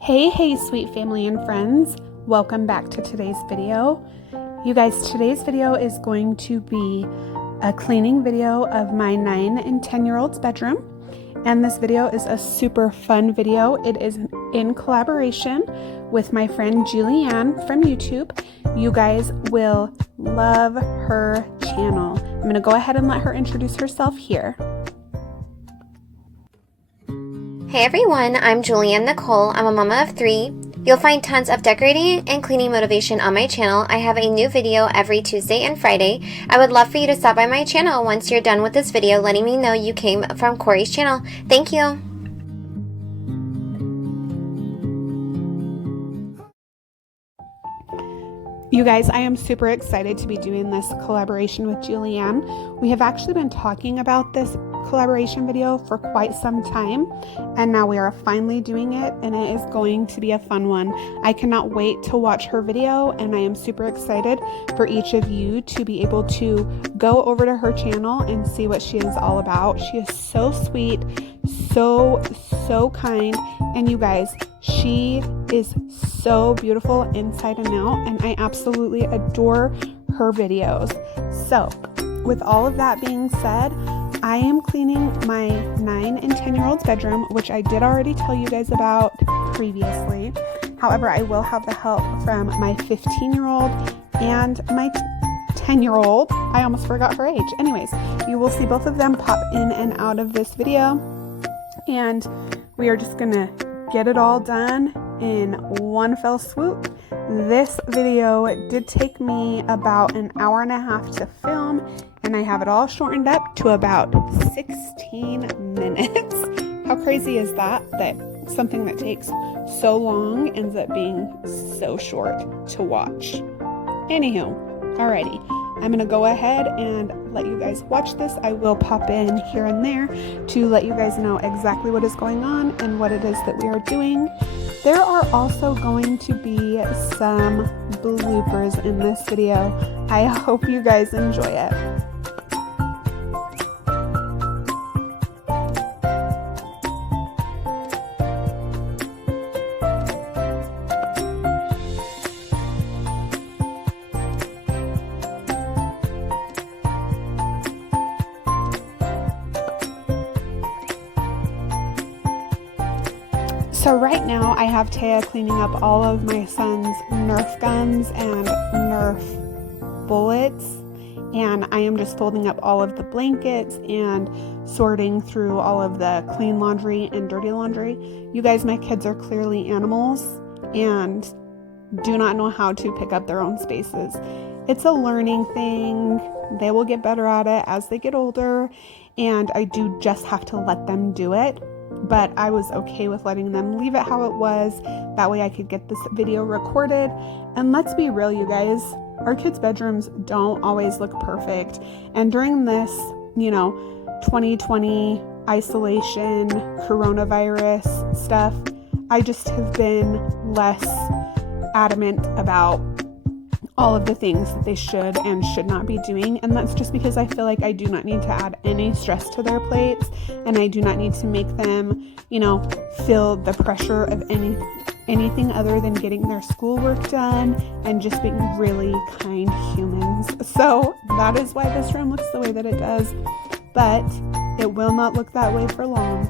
Hey, sweet family and friends. Welcome back to today's video. You guys, today's video is going to be a cleaning video of my 9 and 10-year-old's bedroom. And this video is a super fun video. It is in collaboration with my friend Julianne from YouTube. You guys will love her channel. I'm going to go ahead and let her introduce herself here. Hey everyone, I'm Julianne Nichole. I'm a mama of 3. You'll find tons of decorating and cleaning motivation on my channel. I have a new video every Tuesday and Friday. I would love for you to stop by my channel once you're done with this video, letting me know you came from Cori's channel. Thank you. You guys, I am super excited to be doing this collaboration with Julianne. We have actually been talking about this collaboration video for quite some time, and now we are finally doing it, and it is going to be a fun one. I cannot wait to watch her video, and I am super excited for each of you to be able to go over to her channel and see what she is all about. She is so sweet, so kind, and you guys, she is so beautiful inside and out, and I absolutely adore her videos. So with all of that being said, I am cleaning my 9 and 10-year-old's bedroom, which I did already tell you guys about previously. However, I will have the help from my 15-year-old and my 10-year-old. I almost forgot her age. Anyways, you will see both of them pop in and out of this video, and we are just gonna get it all done in one fell swoop. This video did take me about an hour and a half to film, and I have it all shortened up to about 16 minutes. How crazy is that something that takes so long ends up being so short to watch? Anywho, alrighty. I'm going to go ahead and let you guys watch this. I will pop in here and there to let you guys know exactly what is going on and what it is that we are doing. There are also going to be some bloopers in this video. I hope you guys enjoy it. So right now I have Taya cleaning up all of my son's Nerf guns and Nerf bullets, and I am just folding up all of the blankets and sorting through all of the clean laundry and dirty laundry. You guys, my kids are clearly animals and do not know how to pick up their own spaces. It's a learning thing. They will get better at it as they get older, and I do just have to let them do it. But I was okay with letting them leave it how it was. That way I could get this video recorded. And let's be real, you guys, our kids' bedrooms don't always look perfect. And during this, 2020 isolation, coronavirus stuff, I just have been less adamant about all of the things that they should and should not be doing, and that's just because I feel like I do not need to add any stress to their plates, and I do not need to make them, feel the pressure of anything other than getting their schoolwork done and just being really kind humans. So that is why this room looks the way that it does, but it will not look that way for long.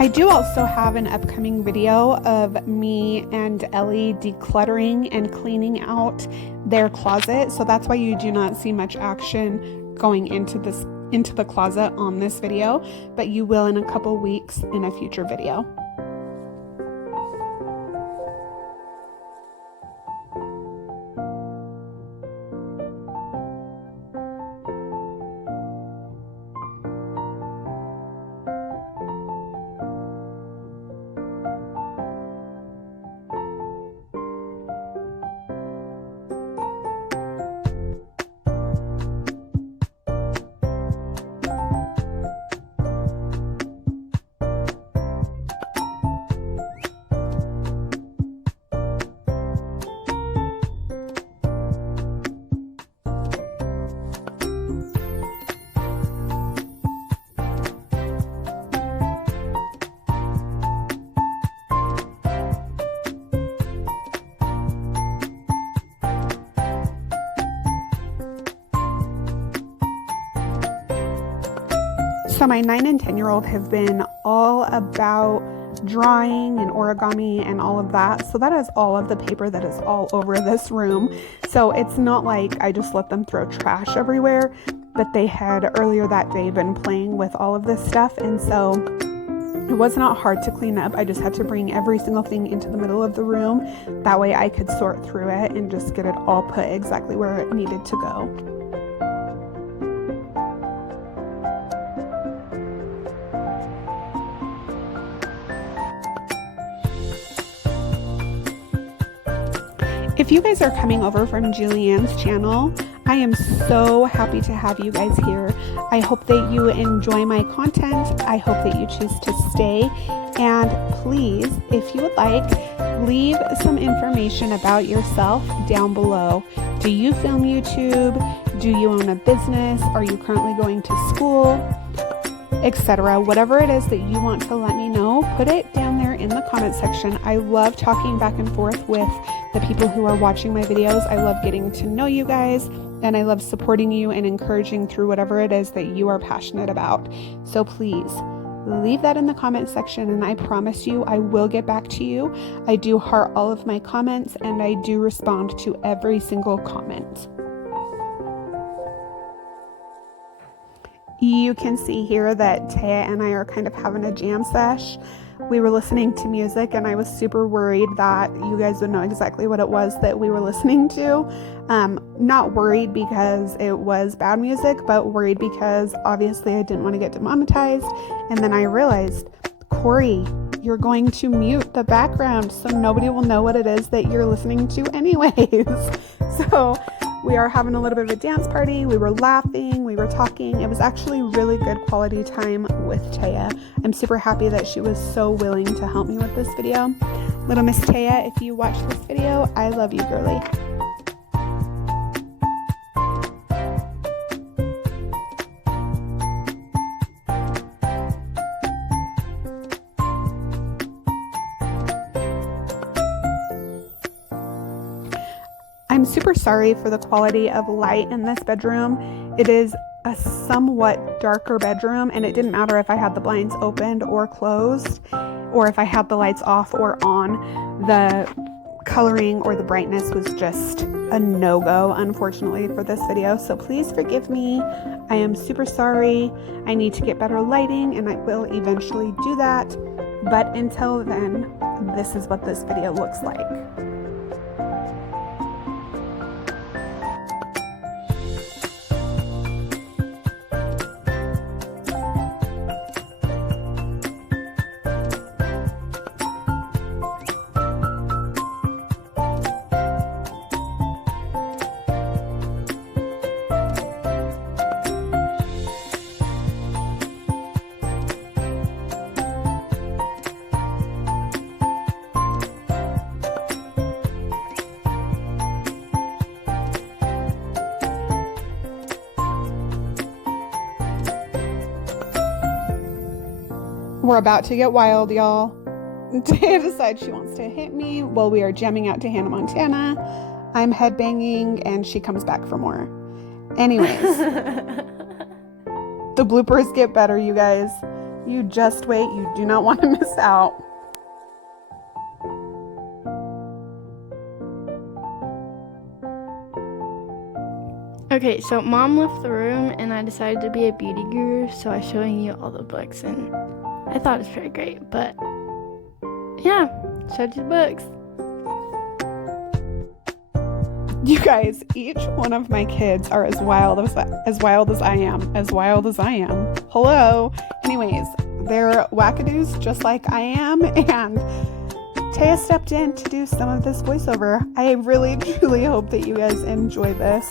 I do also have an upcoming video of me and Ellie decluttering and cleaning out their closet. So that's why you do not see much action going into the closet on this video, but you will in a couple weeks in a future video. So my 9 and 10-year-old have been all about drawing and origami and all of that. So that is all of the paper that is all over this room. So it's not like I just let them throw trash everywhere, but they had earlier that day been playing with all of this stuff. And so it was not hard to clean up. I just had to bring every single thing into the middle of the room. That way I could sort through it and just get it all put exactly where it needed to go. If you guys are coming over from Julianne's channel, I am so happy to have you guys here. I hope that you enjoy my content. I hope that you choose to stay. And please, if you would like, leave some information about yourself down below. Do you film YouTube? Do you own a business? Are you currently going to school? Etc. Whatever it is that you want to let me know, put it down there in the comment section. I love talking back and forth with the people who are watching my videos. I love getting to know you guys, and I love supporting you and encouraging through whatever it is that you are passionate about. So please leave that in the comment section, and I promise you I will get back to you. I do heart all of my comments, and I do respond to every single comment. You can see here that Taya and I are kind of having a jam sesh. We were listening to music, and I was super worried that you guys would know exactly what it was that we were listening to. Not worried because it was bad music, but worried because obviously I didn't want to get demonetized. And then I realized, Cori, you're going to mute the background so nobody will know what it is that you're listening to anyways. So we are having a little bit of a dance party. We were laughing, we were talking. It was actually really good quality time with Taya. I'm super happy that she was so willing to help me with this video. Little Miss Taya, if you watch this video, I love you, girly. I'm super sorry for the quality of light in this bedroom. It is a somewhat darker bedroom, and it didn't matter if I had the blinds opened or closed, or if I had the lights off or on. The coloring or the brightness was just a no-go, unfortunately, for this video. So please forgive me. I am super sorry. I need to get better lighting, and I will eventually do that. But until then, this is what this video looks like. We're about to get wild, y'all. Taya decides she wants to hit me while we are jamming out to Hannah Montana. I'm headbanging, and she comes back for more. Anyways, the bloopers get better, you guys. You just wait. You do not want to miss out. Okay, so Mom left the room and I decided to be a beauty guru, so I was showing you all the books and I thought it was pretty great, but yeah, showed you the books. You guys, each one of my kids are as wild as I am. Hello. Anyways, they're wackadoos just like I am, and Taya stepped in to do some of this voiceover. I really, truly hope that you guys enjoy this.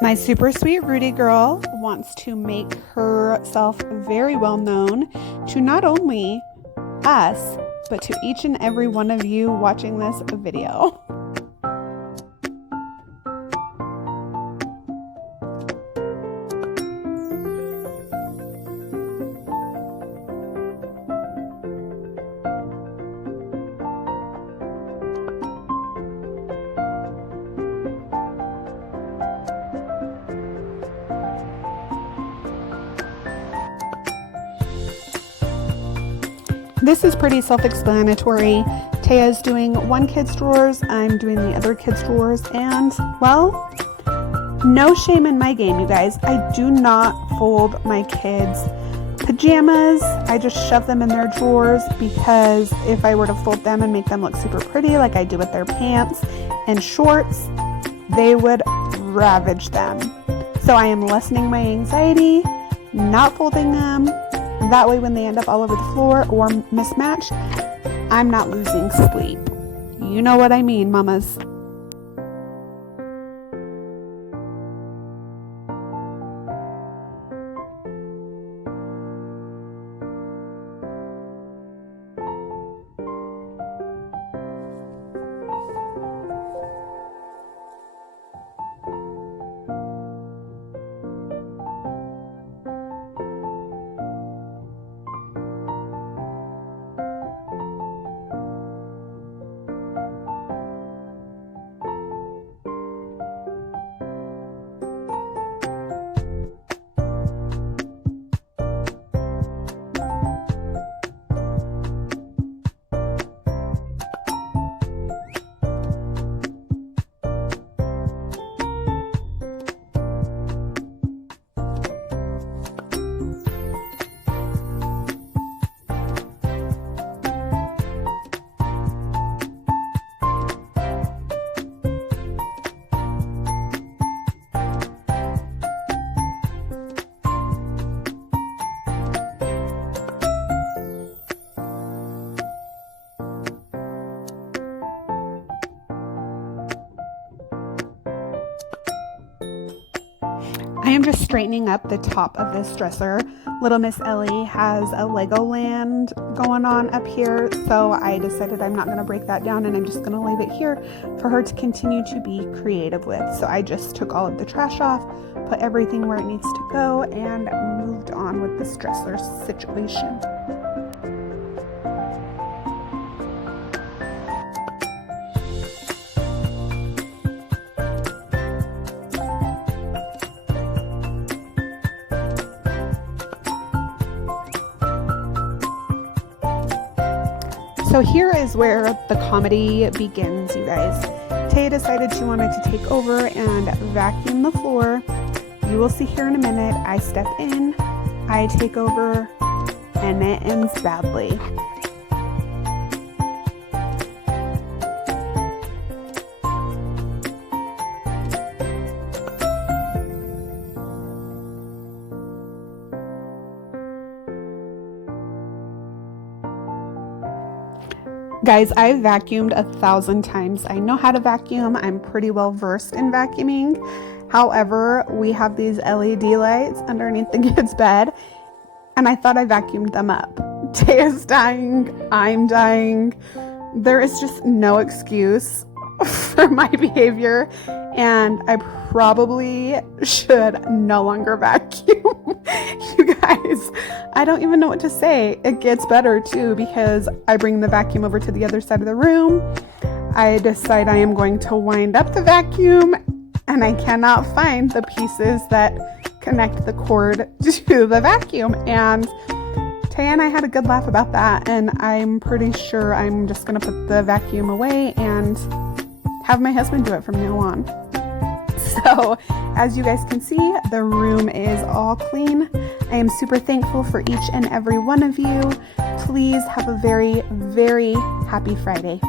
My super sweet Rudy girl wants to make herself very well known to not only us, but to each and every one of you watching this video. This is pretty self-explanatory. Taya's doing one kid's drawers, I'm doing the other kid's drawers, and, well, no shame in my game, you guys. I do not fold my kids' pajamas. I just shove them in their drawers, because if I were to fold them and make them look super pretty like I do with their pants and shorts, they would ravage them. So I am lessening my anxiety, not folding them. That way when they end up all over the floor or mismatched, I'm not losing sleep. You know what I mean, mamas. I am just straightening up the top of this dresser. Little Miss Ellie has a Legoland going on up here, so I decided I'm not going to break that down and I'm just going to leave it here for her to continue to be creative with. So I just took all of the trash off, put everything where it needs to go, and moved on with this dresser situation. So here is where the comedy begins, you guys. Taya decided she wanted to take over and vacuum the floor. You will see here in a minute, I step in, I take over, and it ends badly. Guys, I've vacuumed 1,000 times. I know how to vacuum. I'm pretty well versed in vacuuming. However, we have these LED lights underneath the kids' bed, and I thought I vacuumed them up. Taya's dying. I'm dying. There is just no excuse for my behavior, and I probably should no longer vacuum. You guys, I don't even know what to say. It gets better too, because I bring the vacuum over to the other side of the room. I decide I am going to wind up the vacuum, and I cannot find the pieces that connect the cord to the vacuum. And Taya and I had a good laugh about that, and I'm pretty sure I'm just going to put the vacuum away and have my husband do it from now on. So, as you guys can see, the room is all clean. I am super thankful for each and every one of you. Please have a very, very happy Friday.